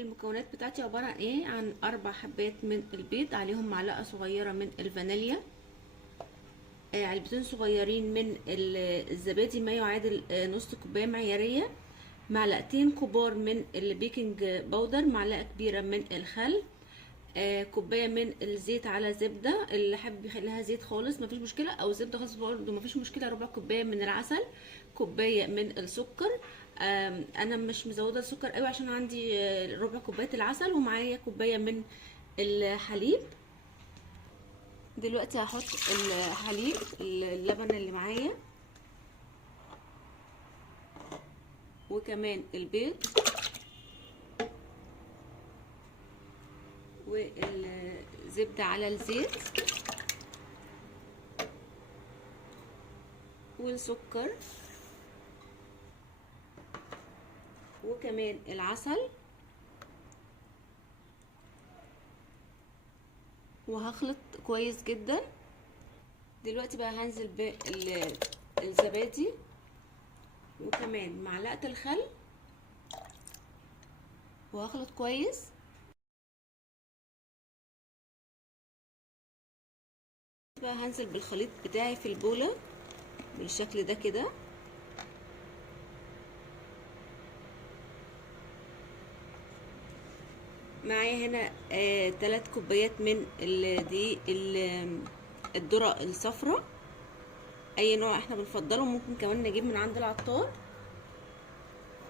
المكونات بتاعتي عبارة عن ايه؟ عن 4 حبات من البيض، عليهم معلقة صغيرة من الفانيليا، علبتين صغيرين من الزبادي ما يعادل نص كوباية معيارية، معلقتين كبار من البيكنج باودر، معلقة كبيرة من الخل، كوبايه من الزيت على زبده، اللي حابب يخليها زيت خالص مفيش مشكله، او زبده خالص برضه مفيش مشكله، ربع كوبايه من العسل، كوبايه من السكر. انا مش مزوده السكر قوي عشان عندي ربع كوبايه العسل، ومعايا كوبايه من الحليب. دلوقتي هحط الحليب، اللبن اللي معايا، وكمان البيض والزبده على الزيت والسكر وكمان العسل، وهخلط كويس جدا. دلوقتي بقى هنزل بالزبادي وكمان معلقة الخل، وهخلط كويس. بقى هنزل بالخليط بتاعي في البولة بالشكل ده كده. معايا هنا 3 كوبايات من الدقيق الذرة الصفراء، اي نوع احنا بنفضله، ممكن كمان نجيب من عند العطار،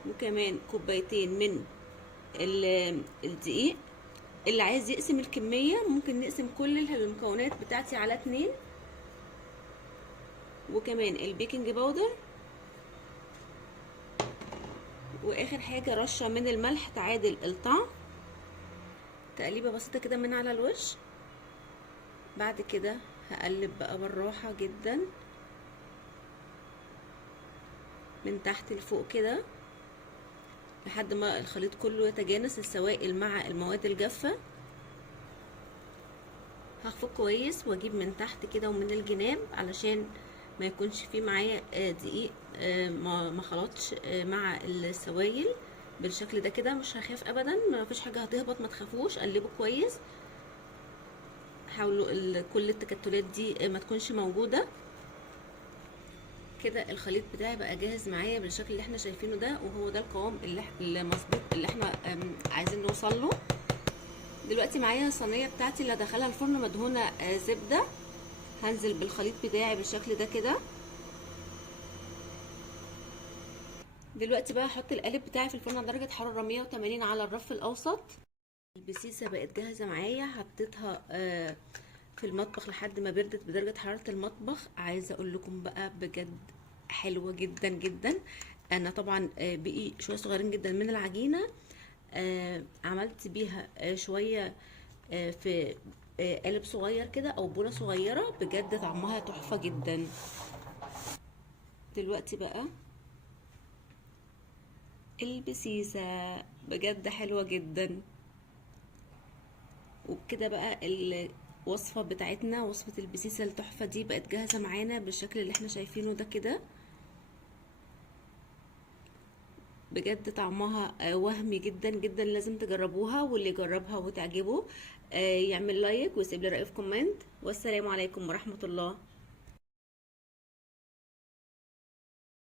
وكمان كوبايتين من الدقيق. اللي عايز يقسم الكمية ممكن نقسم كل المكونات بتاعتي على 2، وكمان البيكنج باودر، واخر حاجة رشة من الملح تعادل الطعم، تقليبة بسيطة كده من على الوش. بعد كده هقلب بقى بالراحة جدا من تحت لفوق كده لحد ما الخليط كله يتجانس السوائل مع المواد الجافة. هخفق كويس واجيب من تحت كده ومن الجناب علشان ما يكونش فيه معايا دقيق ما خلطش مع السوائل بالشكل ده كده. مش هخاف ابدا، ما فيش حاجه هتهبط، ما تخافوش، قلبوا كويس، حاولوا كل التكتلات دي ما تكونش موجوده. كده الخليط بتاعي بقى جاهز معايا بالشكل اللي احنا شايفينه ده، وهو ده القوام المظبوط اللي احنا عايزين نوصل له. دلوقتي معايا الصينيه بتاعتي اللي هدخلها الفرن مدهونه زبده، هنزل بالخليط بتاعي بالشكل ده كده. دلوقتي بقى هحط القالب بتاعي في الفرن على درجه حراره 180 على الرف الاوسط. البسيسه بقت جاهزه معايا، حطيتها في المطبخ لحد ما بردت بدرجه حراره المطبخ. عايزه اقول لكم بقى بجد حلوه جدا جدا. انا طبعا بقي شويه صغيرين جدا من العجينه، عملت بيها شويه في قالب صغير كده او بوله صغيره، بجد طعمها تحفه جدا. دلوقتي بقى البسيسه بجد حلوه جدا. وبكده بقى الوصفه بتاعتنا، وصفه البسيسه التحفه دي، بقت جاهزه معانا بالشكل اللي احنا شايفينه ده كده. بجد طعمها وهمي جدا جدا، لازم تجربوها، واللي يجربها وتعجبه يعمل لايك ويسيب لي رأيه في كومنت. والسلام عليكم ورحمه الله.